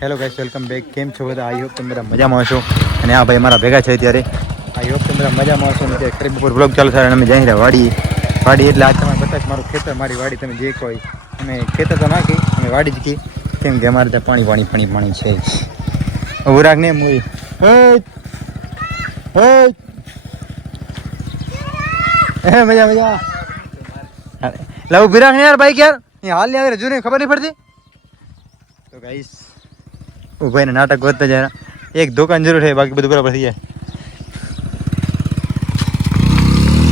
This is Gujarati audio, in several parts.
Hello guys, welcome back. કેમ છો બધા? આઈ હોપ તમે બધા મજામાં હશો. અને આ ભાઈ મારા ભેગા છે અત્યારે. આઈ હોપ તમે બધા મજામાં હશો. અને અત્યારે બપોર બ્લોગ ચાલુ થાય અને અમે જઈ રહ્યા વાડી એટલે આજ તમારે બતાવીશ મારું ખેતર, મારી વાડી. તમે જે કહો અમે ખેતર તો નાખી, અમે વાડી જ કી, કેમ કે અમારે ત્યાં પાણી છે. ઉરાગ ને મૂવી મજા લવ બિરાગ ને યાર બાઈક યાર હાલ ને આવે જોને ખબર નહીં પડતી. તો ગાઈસ ભાઈને નાટક વધતા જાય, એક દુકાન જરૂર છે, બાકી બધું બરાબર થઈ જાય.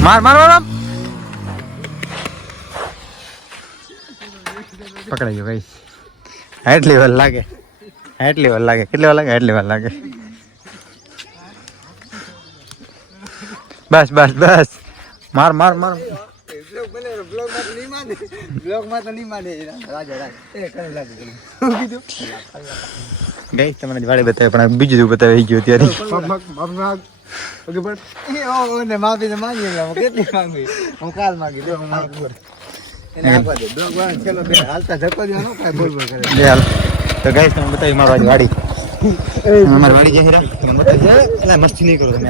માર પકડાઈ ગયો ગાઈસ. એટલી વાર લાગે કેટલી વાર લાગે. બસ માર ગઈ તમને વાડી બતાવે, પણ બીજું બતાવી ગયું અત્યારે. તો ગઈ તમે બતાવી મારી વાડી. અમારી વાડી જઈ મસ્તી નહીં કરો તમે.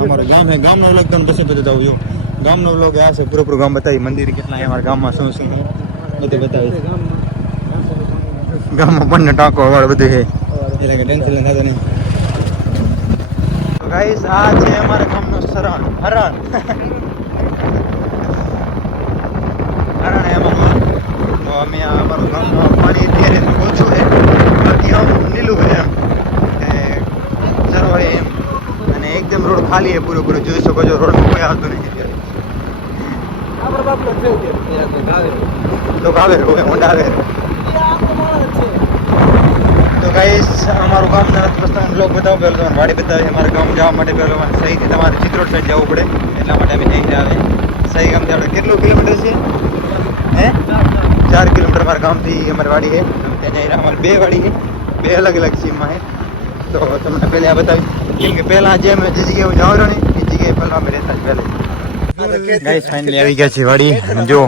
અમારું ગામ છે, ગામનો વ્લોગ તમને પછી બતાવું. ગામનો વ્લોગ આ છે, પૂરું ગામ બતાવી. મંદિર કેટલા અમારા ગામમાં શું બધું બતાવી. ગામમાં બંને ટાંકો વાળું બધું છે, એટલે કે ટેન્શન થતો નહીં. તો ગાઈસ આ છે અમારા ગામનો હરણ એમાં. તો અમે અમારું ગામમાં પાણી અત્યારે ઓછું છે, બાકી આમ લીલું છે એમ સરો એમ. અને એકદમ રોડ ખાલી છે પૂરો. જોઈ શકો છો, રોડ કોઈ આવતું નહીં અત્યારે. તો ગાઈસ અમારું ગામ રસ્તાનો બ્લોગ બતાવો. પહેલો તમારે વાડી બતાવે. અમારા ગામ જવા માટે પહેલો સહીથી તમારે ચિત્રોડ સાઈડ જવું પડે, એટલા માટે અમે જઈને આવે. સહી ગામથી આપણે કેટલું કિલોમીટર છે? 4 કિલોમીટર અમારા ગામથી અમારી વાડી છે. ત્યાં અમારી 2 વાડી છે, 2 અલગ અલગ સીમમાં છે. તો તમને પહેલાં આ બતાવી, કેમ કે પહેલાં જે અમે જે જગ્યાએ જવાનું ને એ જગ્યાએ પહેલાં અમે રહેતા જ પહેલાં. ગાઈસ ફાઇનલી આવી ગયા છે વાડી. જો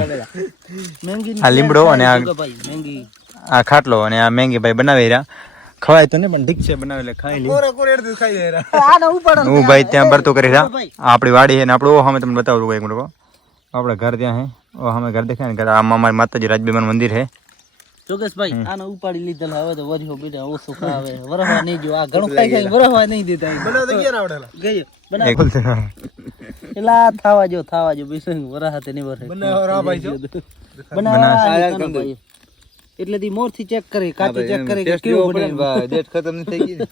આ લીમડો અને આ ખાટલો અને આ મેંગી ભાઈ બનાવી રહ્યા. ખવાય તો ને પણ ઠીક છે, બનાવે એટલે ખાઈ લે. હું ભાઈ ત્યાં બરતો કરી રહ્યા. આપણી વાડી છે ને આપણું અમે તમને બતાવું એક મિનિટ. આપણે ઘર ત્યાં છે, અમે ઘર દેખાય ને ઘર. આમાં અમારી માતાજી રાજબીમાનું મંદિર છે. જોગેશભાઈ આને ઉપાડી લીધેલ હવે તો વધ્યો બેટા ઓછું ખાવે વરહવા નહીં જો. આ ઘણું ખાઈ ખાઈ વરહવા નહીં દેતા. બનાવ તો ક્યાં આવડેલા ગયો એલા થાવા જો બેસંગ વરહાતે નહીં વરહે. બનાવ રા ભાઈ જો બનાવ એટલે દી મોર થી ચેક કરે, કાચું ચેક કરે કે કેવું બને. ભાઈ ડેટ ખતમ ન થઈ ગઈ ને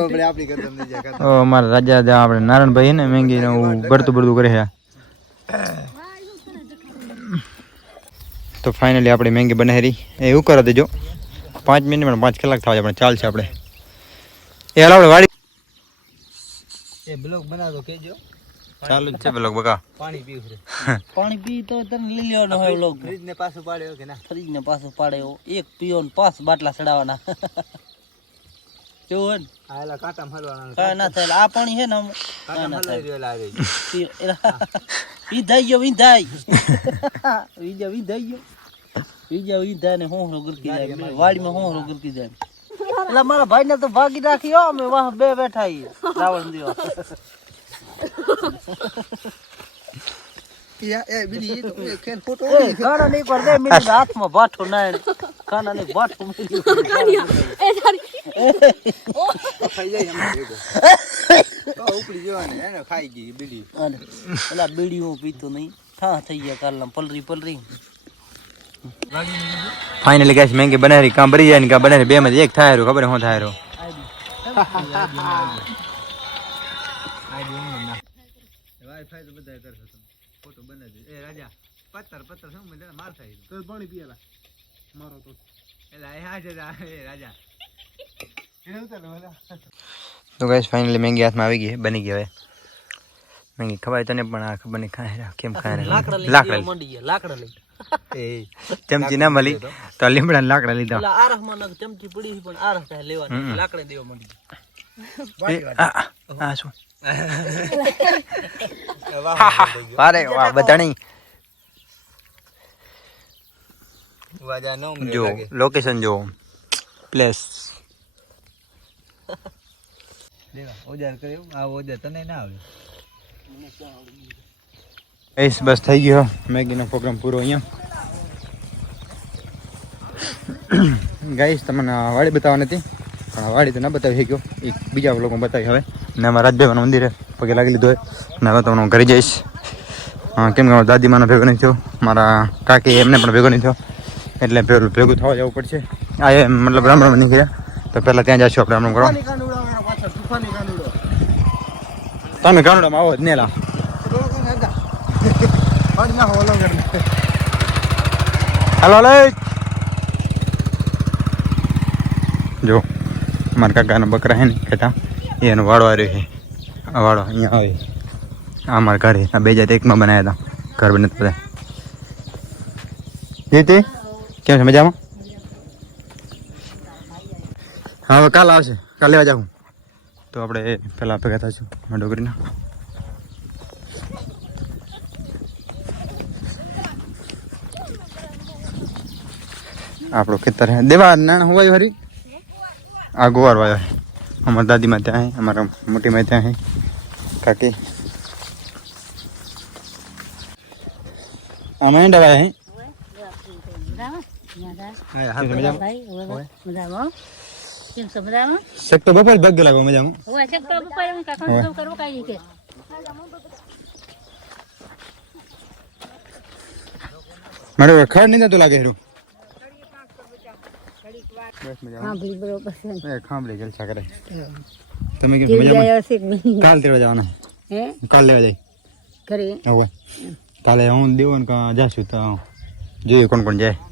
આપણે આપણી ખતમ થઈ જાય. ઓ અમારા રાજા આપણે નારાયણભાઈ ને મેંગી ને બરતું કરે છે. તો ફાઇનલી આપણે મેંગી બનાવી. એવું કરો દેજો 5 મિનિટ પણ 5 કલાક થવા આપણે ચાલશે. આપણે એ હાલ આપણે વાડી એ બ્લોગ બનાવતો કેજો. ચાલુ જ છે બ્લોગ. બકા પાણી પી તો તને લઈ લેવાનો હોય બ્લોગ. ફ્રીજ ને પાછું પાડ્યો કે ના? ફ્રીજ ને પાછું પાડ્યો. એક પીઓ ને 5 બાટલા ચડાવવાના. કેવું હે ને? આલા કાંટા મારવાના. કાંઈ ના થાય. આ પાણી છે ને કાંટા મારી રહેલા આવે. વિધાય ને હોહરો ગરકી જાય વાડીમાં. હોહરો ગરકી જાય એટલે મારા ભાઈ ને તો ભાગી રાખી. અમે વાહ 2 બેઠા રાવણ દેવા. હાથમાં બાઠો ના કાના ને બાઠો ખાઈ ગઈ બીડી. પેલા બીડી હું પીતો નહીં. થા થઈ ગયા કાલના પલરી. ફાઇનલી ગાઈસ મેંગી બનાવી. કામ ભરી જાય ને કામ બનાવી. 2 માંથી 1 થાય રહ્યું. ખબર શું થાય રહ્યું? વાઈફાઈ તો બધા કરશો તમે. ફોટો બનાવજો. એ રાજા પત્તર શું મને માર થાય તો પાણી પીએલા મારો તો એલા આ જ રાજા. તો ગાઈસ ફાઇનલી મેંગી હાથમાં આવી ગઈ, બની ગઈ. હવે મેંગી ખવાય તને પણ આ ખબર નહીં ખાય કેમ ખાય. લાકડા લઈ એ ચમચી ના મળી તો લીમડા લાકડા લીધા. આરહમાં ચમચી પડી પણ આરહ લેવાની લાકડા દેવા મળી. શું અરે વાહ બધા નહીં. જો લોકેશન જો પ્લેસ ઓજાર કર્યું આ ઓજાર તને ના આવે ગાઈસ બસ થઈ ગયો મેગીનો પ્રોગ્રામ પૂરો અહીંયા ગાઈસ તમને વાડી બતાવવા નથી પણ આ વાડી તો ના બતાવી શક્યો એક બીજા લોકો બતાવી હવે ને અમારા રાજભાઈનું મંદિરે પગે લાગી લીધો હોય ને હવે તો હું ઘરે જઈશ કેમ કે મારા દાદીમાનો ભેગો નહીં થયો મારા કાકી એમને પણ ભેગો નહીં થયો એટલે ભેગું થવા જવું પડશે આ મતલબ રામ રામ નહીં ગયા તો પહેલાં ત્યાં જઈશું આપણે રામ કરવા તમે કાનુડામાં આવો જ નેલા હાલો લે જો મારા કાકાના બકરા હે ને ખેતા એનો વાળો આવ્યો છે આ વાળો અહીંયા આવે આ મારા ઘરે આ 2001માં બનાવ્યા હતા ઘર બને બધા તે કેમ છે મજામાં હા હવે કાલ આવશે કાલ લેવા જાઉં તો આપણે પહેલાં ભેગા થઈશું ડોગરીના આપણું ખેતર હે દેવા નાના હોવાય હરી આ ગોવાર વાયો હે અમારા દાદીમાં ત્યાં હે અમારા મોટીમાં ત્યાં હે કાકી આ માંડા વાયા હે શેક તો બપોર ભાગ લાગો મજામાં મારે ખડ નહીં તો લાગે હેરું ખાંભળી જલસા કરે તમે કેમ મજામાં કાલ તેડવા જવાના કાલ લેવા જાય હવે કાલે હું દેવન જાશું તો જોઈએ કોણ કોણ જાય